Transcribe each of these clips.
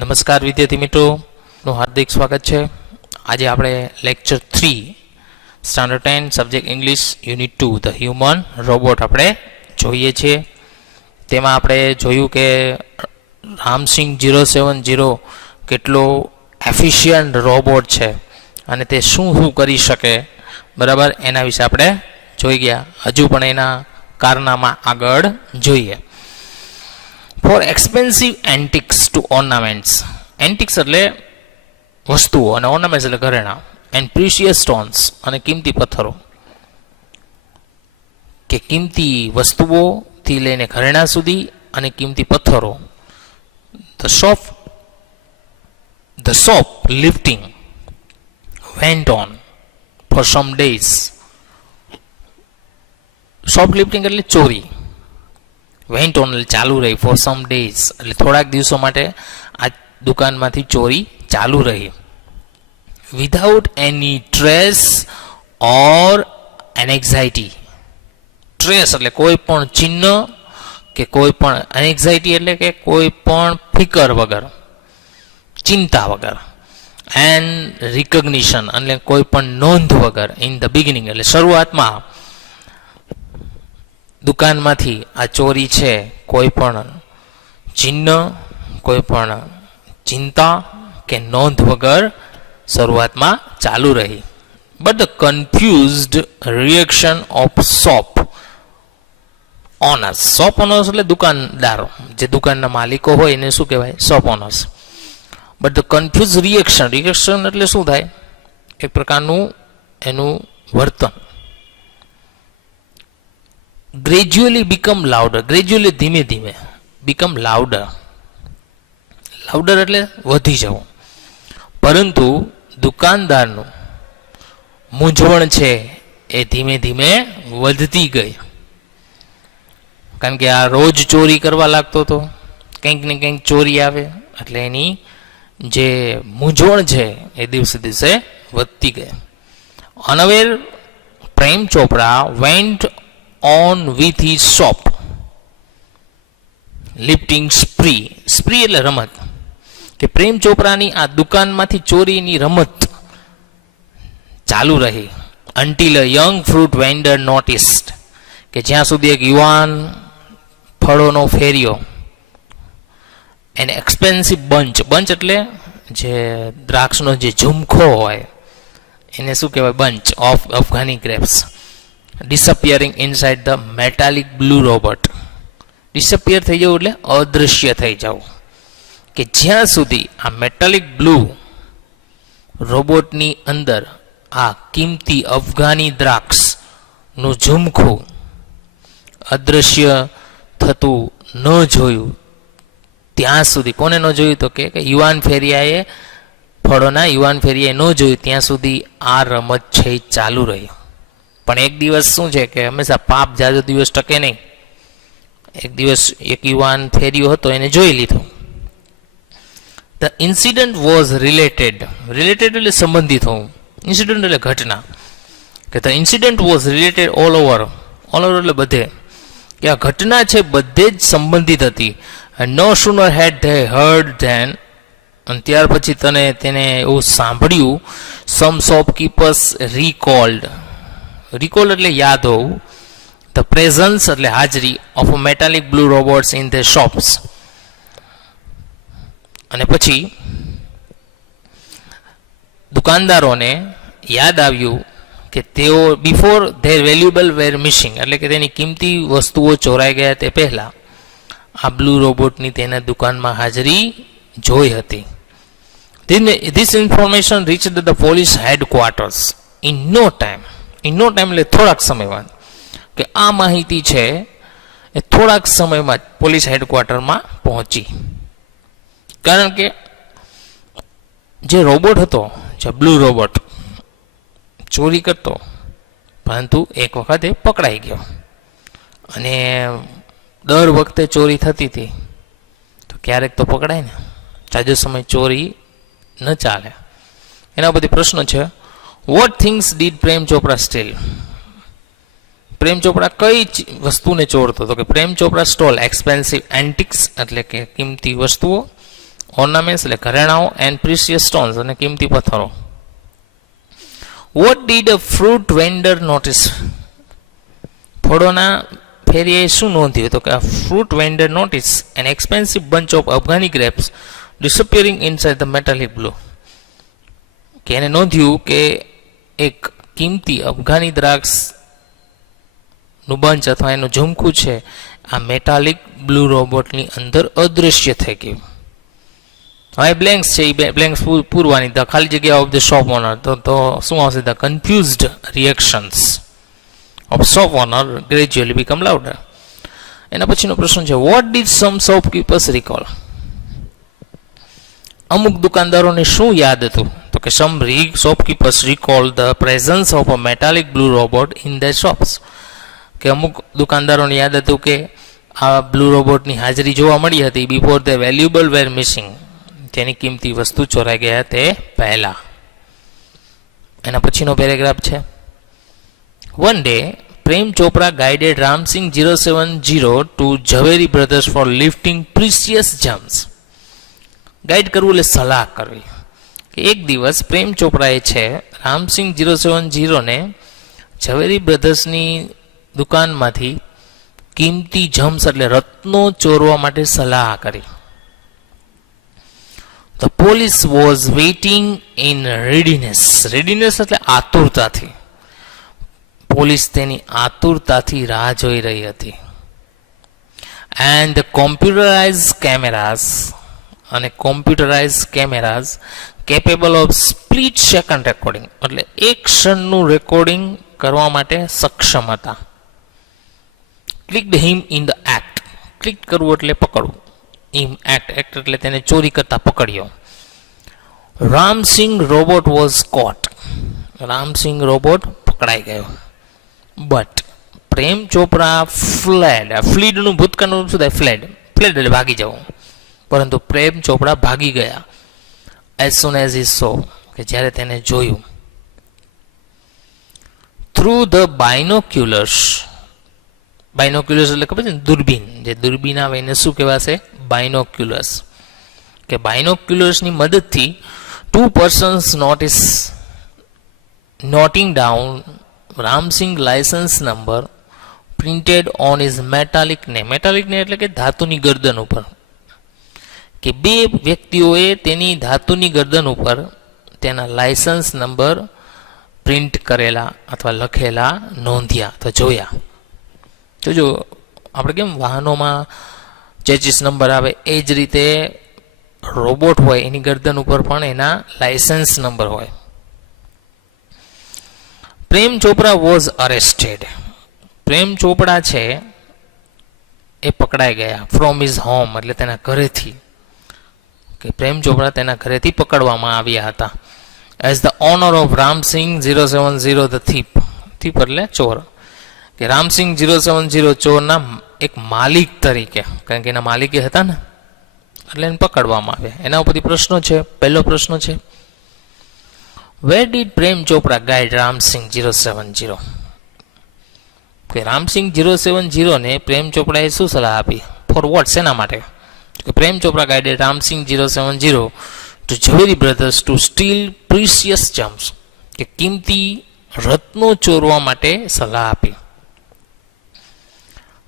નમસ્કાર વિદ્યાર્થી મિત્રોનું હાર્દિક સ્વાગત છે. આજે આપણે lecture 3 standard 10 subject English unit 2 the human robot આપણે જોઈએ છીએ. તેમાં આપણે જોયું કે રામસિંગ 070 કેટલો એફિશિયન્ટ રોબોટ છે અને તે શું કરી શકે, બરાબર, એના વિશે આપણે જોઈ ગયા. હજુ પણ એના કારનામાં આગળ જોઈએ. Four expensive antics two ornaments, antics એટલે વસ્તુઓ અને ઓર્નામેન્ટ્સ એટલે ઘરેણાં, એન્ડ પ્રીશિયસ સ્ટોન્સ અને કિંમતી પથ્થરો, કે કિંમતી વસ્તુઓથી લઈને ઘરેણાં સુધી અને કિંમતી પથ્થરો. The shop lifting went on for some days. Shop lifting એટલે ચોરી. વેન્ટ ઓન એટલે ચાલુ રહી. ફોર સમ ડેઝ એટલે થોડાક દિવસો માટે આ દુકાનમાંથી ચોરી ચાલુ રહી. વિધાઉટ એની ટ્રેસ ઓર એનેક્ઝાઇટી. ટ્રેસ એટલે કોઈ પણ ચિહ્ન કે કોઈ પણ, એનેક્ઝાઇટી એટલે કે કોઈ પણ ફિકર વગર, ચિંતા વગર. એન્ડ રિકોગ્નિશન એટલે કોઈ પણ નોંધ વગર. ઇન ધ બિગિનિંગ એટલે શરૂઆતમાં દુકાનમાંથી આ ચોરી છે કોઈ પણ ચિહ્ન, કોઈ પણ ચિંતા કે નોંધ વગર શરૂઆતમાં ચાલુ રહી. But the confused reaction of shop owners. Shop owners એટલે દુકાનદારો, જે દુકાનના માલિકો હોય એને શું કહેવાય? Shop owners. But the confuse reaction, reaction એટલે શું થાય? એક પ્રકારનું એનું વર્તન. ગ્રેજ્યુઅલી બીકમ લાઉડર, ગ્રેજ્યુઅલી ધીમે ધીમે, બીકમ લાઉડર, લાઉડર એટલે વધી જવું. પરંતુ દુકાનદારનું મૂંઝવણ છે એ ધીમે ધીમે વધતી ગઈ. કારણ કે આ રોજ ચોરી કરવા લાગતો હતો, કંઈક ને કંઈક ચોરી આવે એટલે એની જે મૂંઝવણ છે એ દિવસે દિવસે વધતી ગઈ. અનઅવેર પ્રેમ ચોપડા vent on with his shop lifting spree. સ્પ્રી એટલે રમત, કે પ્રેમ ચોપરાની આ દુકાનમાંથી ચોરીની રમત ચાલુ રહી. until a young fruit vendor noticed, કે જ્યાં સુધી એક યુવાન ફળોનો ફેરિયો an expensive bunch, બંચ એટલે જે દ્રાક્ષનો જે ઝુમખો હોય એને શું કહેવાય? Bunch of Afghani grapes disappearing inside the metallic blue robot. Disappear થઈ જવું એટલે અદૃશ્ય થઈ જવું. કે જ્યાં સુધી આ મેટાલિક બ્લુ રોબોટની અંદર આ કિંમતી અફઘાની દ્રાક્ષનું ઝુમખું અદૃશ્ય થતું ન જોયું ત્યાં સુધી. કોને ન જોયું? તો કે યુવાન ફેરિયાએ, ફળોના યુવાન ફેરિયાએ ન જોયું ત્યાં સુધી આ રમત છે ચાલુ રહી. પણ એક દિવસ શું છે કે હંમેશા પાપ જાજો દિવસ ટકે નહીં. એક દિવસ એક યુવાન ફેરિયો હતો, એને જોઈ લીધો. The incident was related, related એટલે સંબંધિત હોવું, ઇન્સિડન્ટ એટલે ઘટના. કે the incident was related all over, all over એટલે બધે, કે આ ઘટના છે બધે જ સંબંધિત હતી. No sooner had they heard then, અને ત્યાર પછી તેને એવું સાંભળ્યું. સમ શોપકીપર્સ રિકોલ્ડ, રિકોલ એટલે યાદ હોવું, ધ પ્રેઝન્સ એટલે હાજરી, of a metallic blue robots in the shops. અને પછી દુકાનદારોને યાદ આવ્યું કે તેઓ before their valuable were missing, એટલે કે તેની કિંમતી વસ્તુઓ ચોરાઈ ગયા તે પહેલા આ બ્લુ રોબોટની તેના દુકાનમાં હાજરી જોઈ હતી. This information reached the police headquarters in no time. In no time એટલે થોડાક સમયમાં, કે આ માહિતી છે એ થોડાક સમયમાં પોલીસ હેડક્વાર્ટરમાં પહોંચી. કારણ કે જે રોબોટ હતો, જે બ્લુ રોબોટ ચોરી કરતો, પરંતુ એક વખત એ પકડાઈ ગયો. અને દર વખતે ચોરી થતી હતી તો ક્યારેક તો પકડાય ને, જાજો સમય ચોરી ન ચાલે. એના બધી પ્રશ્નો છે. What things did Prem Chopra steal? Prem Chopra કઈ વસ્તુને ચોરતો? તો કે પ્રેમ ચોપડા સ્ટોલ એક્સપેન્સિવ એન્ટિક્સ એટલે કે કિંમતી વસ્તુઓ, ઓર્નામેન્ટ્સ એટલે ઘરેણાઓ એન્ડ પ્રિસિયસ સ્ટોન્સ અને કિંમતી પથ્થરો. What did a fruit vendor notice? ફળોના ફેરીએ શું નોંધ્યું? તો કે આ fruit vendor notice an expensive bunch of Afghani grapes disappearing inside the metallic blue. કે એને નોંધ્યું કે એક કિંમતી અફઘાની દ્રાક્ષ નું બંચ અથવા એનું ઝુમખું છે આ મેટાલિક બ્લુ રોબોટની અંદર અદૃશ્ય થઈ ગયું. હવે બ્લેન્ક્સ છે એ બ્લેન્ક્સ પૂરવાની, ધ ખાલી જગ્યા ઓફ ધ શોપ ઓનર. તો શું આવશે? The confused reactions of shop owner gradually become louder. એના પછીનો પ્રશ્ન છે what did some shopkeepers recall? અમુક દુકાનદારોને શું યાદ હતું? તો કે some shopkeepers recall the presence of a metallic blue robot in the shops. કે અમુક દુકાનદારોને યાદ હતું કે આ બ્લુ રોબોટની હાજરી જોવા મળી હતી before the valuable were missing, તેની કિંમતી વસ્તુ ચોરાઈ ગયા તે પહેલા. એના પછીનો પેરેગ્રાફ છે one day Prem Chopra guided Ram Singh 070 to Zaveri brothers for lifting precious gems. Guide કરવું એટલે સલાહ કરવી. એક દિવસ પ્રેમ ચોપરાએ છે રામસિંગ 070 ને ઝવેરી બ્રધર્સની દુકાનમાંથી કિંમતી જમ્સ એટલે રત્નો ચોરવા માટે સલાહ કરી. The police was waiting in readiness. Readiness એટલે આતુરતાથી. પોલીસ તેની આતુરતાથી રાહ જોઈ રહી હતી. And the computerized cameras અને computerized cameras capable of split second recording એટલે એક ક્ષણનું રેકોર્ડિંગ કરવા માટે સક્ષમ હતા. Clicked him in the act. Click કરવું એટલે પકડવું. એક્ટ એટલે તેને ચોરી કરતા પકડ્યો. Ramsingh robot was caught. Ramsingh robot પકડાઈ ગયો. But Prem Chopra fled. ફ્લીડનું ભૂતકાળનું શું થાય? ફ્લેડ. ફ્લેડ એટલે ભાગી જવું. પરંતુ પ્રેમ ચોપરા ભાગી ગયા. એઝ સુન એઝ હી સો કે જ્યારે તેને જોયું. Through the બાયનોક્યુલર્સ. બાયનોક્યુલર્સ એટલે ખબર છે ને દૂરબીન. જે દૂરબીન આવે એને શું કહેવાશે? બાયનોક્યુલર્સ. કે બાયનોક્યુલર્સની મદદથી 2 persons noting down Ram Singh licence number printed on is metallic name. Metallic name એટલે કે ધાતુની ગરદન ઉપર. કે 2 વ્યક્તિઓએ તેની ધાતુની ગરદન ઉપર તેના લાયસન્સ નંબર પ્રિન્ટ કરેલા અથવા લખેલા નોંધ્યા અથવા જોયા. તો જો આપણે કેમ વાહનોમાં ચેચિસ નંબર આવે એ જ રીતે રોબોટ હોય એની ગરદન ઉપર પણ એના લાયસન્સ નંબર હોય. Prem Chopra was arrested. પ્રેમ ચોપડા છે એ પકડાઈ ગયા ફ્રોમ હિઝ હોમ એટલે તેના ઘરેથી. કે પ્રેમ ચોપડા તેના ઘરેથી પકડવામાં આવ્યા હતા. As the owner of Ram Singh 070 the thief. Thief એટલે ચોર. કે રામસિંગ 070 ચોરના એક માલિક તરીકે, કારણ કે એના માલિક એ હતા ને એટલે એને પકડવામાં આવ્યા. એના ઉપરથી પ્રશ્નો છે. પહેલો પ્રશ્ન છે where did Prem Chopra guide Ram Singh 070? કે રામસિંગ 070 ને પ્રેમ ચોપડાએ શું સલાહ આપી? For what? શેના માટે? કે Prem Chopra guided Ram Singh 070 to Zaveri brothers to steal precious gems. કે કિંમતી રત્નો ચોરવા માટે સલાહ આપી.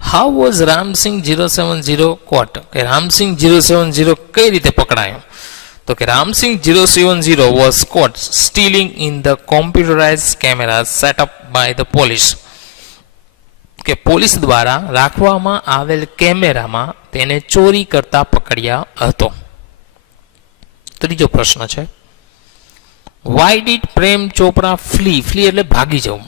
How was Ram Singh 070 caught? કે રામસિંગ 070 કઈ રીતે પકડાયો? તો કે Ram Singh 070 was caught stealing in the computerised camera set up by the police. કે પોલીસ દ્વારા રાખવામાં આવેલ કેમેરામાં તેને ચોરી કરતા પકડ્યા હતો. ત્રીજો પ્રશ્ન છે why did Prem Chopra flea? Flea એટલે ભાગી જવું.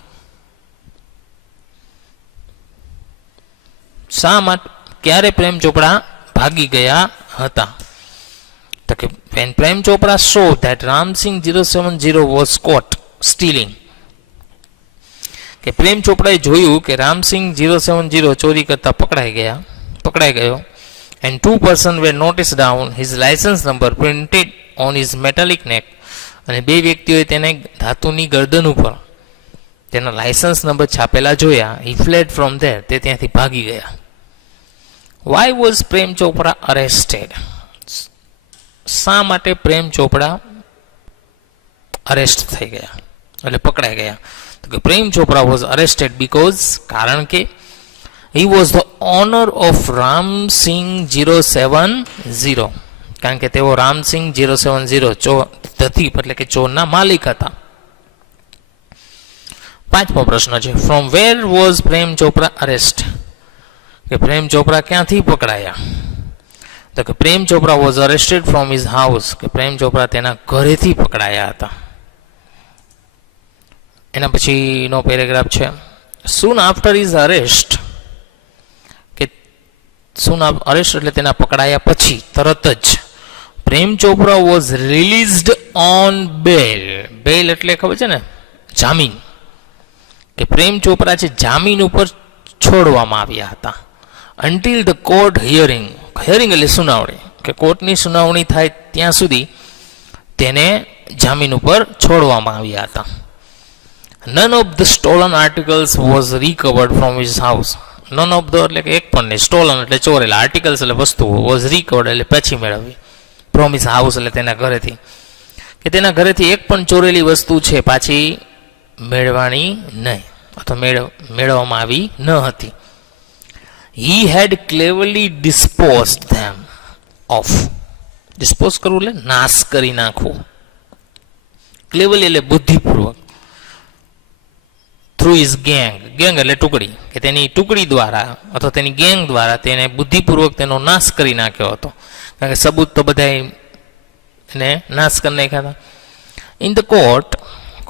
શા માટે, ક્યારે પ્રેમ ચોપડા ભાગી ગયા હતા? તો કે when Prem Chopra saw that Ram Singh 070 was caught stealing. કે પ્રેમ ચોપડાએ જોયું કે રામસિંગ 070 ચોરી કરતા પકડાઈ ગયો. and 2 persons were noticed down his license number printed on his metallic neck. અને 2 વ્યક્તિઓએ તેને ધાતુની ગરદન ઉપર તેના લાયસન્સ નંબર છાપેલા જોયા. he fled from there. તે ત્યાંથી ભાગી ગયા. why was Prem Chopra arrested? શા માટે પ્રેમ ચોપડા અરેસ્ટ થઈ ગયા, એટલે પકડાઈ ગયા? તો કે પ્રેમ ચોપડા વોઝ અરેસ્ટેડ બીકોઝ, કારણ કે he was the owner of Ramsing 070, કારણ કે તેઓ રામસિંગ 070 ધતીપ એટલે કે ચોરના માલિક હતા. પાંચમો પ્રશ્ન છે, from where was Prem Chopra arrest, કે પ્રેમ ચોપડા ક્યાંથી પકડાયા? તો કે પ્રેમ Chopra was arrested from his house, કે પ્રેમ ચોપડા તેના ઘરેથી પકડાયા હતા. એના પછીનો પેરેગ્રાફ છે, સૂન આફ્ટર હિઝ અરેસ્ટ, કે સૂન અરેસ્ટ એટલે તેના પકડાયા પછી તરત જ પ્રેમ ચોપડા વોઝ રિલીઝડ ઓન બેલ. બેલ એટલે ખબર છે ને, જામીન, કે પ્રેમ ચોપડા છે જામીન ઉપર છોડવામાં આવ્યા હતા. Until the court hearing, hearing એટલે સુનાવણી, કે કોર્ટની સુનાવણી થાય ત્યાં સુધી તેને જામીન ઉપર છોડવામાં આવ્યા હતા. None of the stolen articles was recovered from his house. None of the એટલે કે એક પણ નહીં, સ્ટોલન એટલે ચોરેલા, આર્ટિકલ્સ એટલે વસ્તુઓ, વોઝ રિકવર્ડ એટલે પછી મેળવી, ફ્રોમ હિઝ હાઉસ એટલે તેના ઘરેથી, કે તેના ઘરેથી એક પણ ચોરેલી વસ્તુ છે પાછી મેળવવાની નહીં, અથવા મેળવવામાં આવી ન હતી. he had cleverly disposed them of, dispose કરવું એટલે નાશ કરી નાખવું, ક્લેવરલી એટલે બુદ્ધિપૂર્વક, થ્રુ હિઝ ગેંગ, ગેંગ એટલે ટુકડી, કે તેની ટુકડી દ્વારા અથવા તેની ગેંગ દ્વારા તેને બુદ્ધિપૂર્વક તેનો નાશ કરી નાખ્યો હતો, કારણ કે સબૂત તો બધા એને નાશ કરી નાખ્યા હતા. ઇન ધ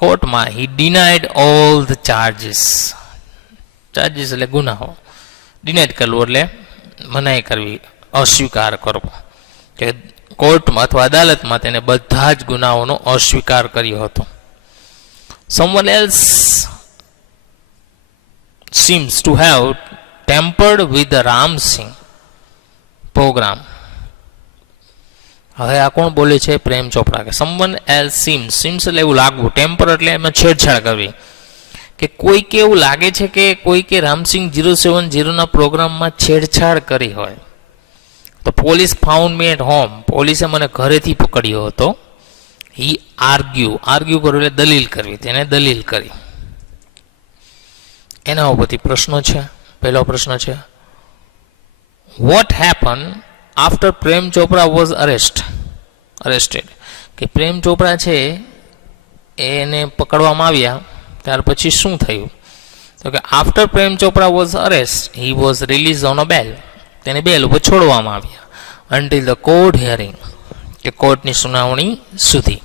કોર્ટમાં he denied all the charges, charges એટલે ગુનાઓ, ડિનાઇડ કરવું એટલે મનાઈ કરવી, અસ્વીકાર કરવો, કે કોર્ટમાં અથવા અદાલતમાં તેને બધા જ ગુનાઓનો અસ્વીકાર કર્યો હતો. someone else seems to have tampered with the Ramsing program. હવે આ કોણ બોલે છે? પ્રેમ ચોપડા. કે someone else seems એટલે એવું લાગવું, ટેમ્પર એટલે એમાં છેડછાડ કરવી, કે કોઈકે એવું લાગે છે કે કોઈકે રામસિંગ 070 ના પ્રોગ્રામમાં છેડછાડ કરી હોય. તો police found me at home, પોલીસે મને ઘરેથી પકડ્યો હતો. હી આર્ગ્યુ કરવું એટલે દલીલ કરવી, તેને દલીલ કરી. એના ઉપરથી પ્રશ્નો છે. પહેલો પ્રશ્ન છે, what happen after Prem Chopra was arrested, કે પ્રેમ ચોપડા છે એને પકડવામાં આવ્યા ત્યાર પછી શું થયું? તો કે after Prem Chopra was arrest he was release on a bail, તેને બેલ ઉપર છોડવામાં આવ્યા. અન્ટિલ ધ કોર્ટ હિયરિંગ, કે કોર્ટની સુનાવણી સુધી.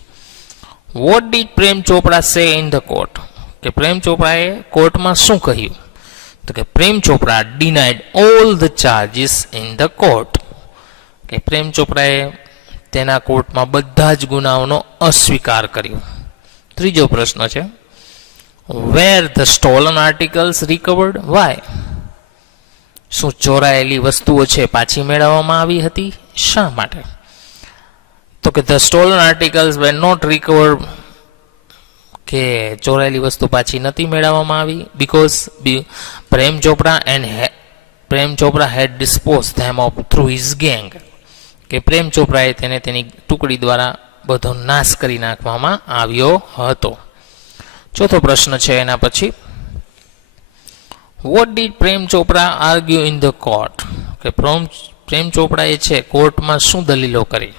વોટ ડીડ પ્રેમ ચોપડા સે ઇન ધ કોર્ટ, કે પ્રેમ ચોપડાએ કોર્ટમાં શું કહ્યું? તો કે પ્રેમ ચોપડા denied all the charges in the court, કે પ્રેમ ચોપડાએ તેના કોર્ટમાં બધા જ ગુનાઓનો અસ્વીકાર કર્યો. ત્રીજો પ્રશ્ન છે, where the stolen articles recovered, why, શું ચોરાયેલી વસ્તુઓ છે પાછી મેળવવામાં આવી હતી, શા માટે? તો કે the stolen articles were not recovered, કે ચોરાયેલી વસ્તુ પાછી નથી મેળવવામાં આવી, because Prem Chopra had dispose them of through his gang, કે પ્રેમ ચોપડાએ તેને તેની ટુકડી દ્વારા બધો નાશ કરી નાખવામાં આવ્યો હતો. ચોથો પ્રશ્ન છે એના પછી, what did Prem Chopra argue in the court, કે પ્રેમ ચોપડાએ છે કોર્ટમાં શું દલીલો કરી?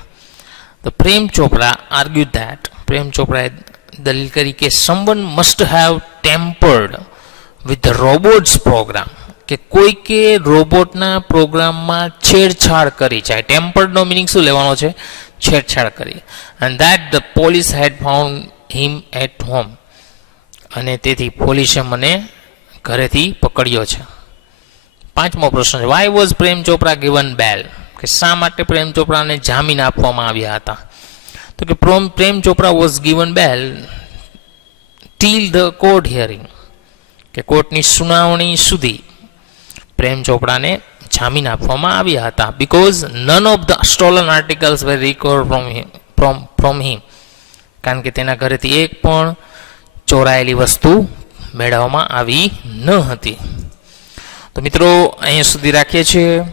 તો પ્રેમ ચોપડા આર્ગ્યુ ધેટ, પ્રેમ ચોપડાએ દલીલ કરી કે someone must have tampered with the robots program, કે કોઈકે રોબોટના પ્રોગ્રામમાં છેડછાડ કરી છે. ટેમ્પર્ડનો મિનિંગ શું લેવાનો છે? છેડછાડ કરી. and that the police had found him at home, અને તેથી પોલીસે મને ઘરેથી પકડ્યો છે. પાંચમો પ્રશ્ન છે, why was Prem Chopra given બેલ, કે શા માટે પ્રેમ ચોપડાને જામીન આપવામાં આવ્યા હતા? તો કે પ્રેમ Chopra was given bell till the court hearing, કે કોર્ટની સુનાવણી સુધી પ્રેમ ચોપડાને જામીન આપવામાં આવ્યા હતા. Because none of the stolen articles were recovered from him, કારણ કે તેના ઘરેથી એક પણ ચોરાયેલી વસ્તુ મેળવવામાં આવી ન હતી. તો મિત્રો અહીંયા સુધી રાખીએ છીએ.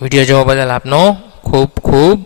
વિડીયો જોવા બદલ આપનો ખૂબ ખૂબ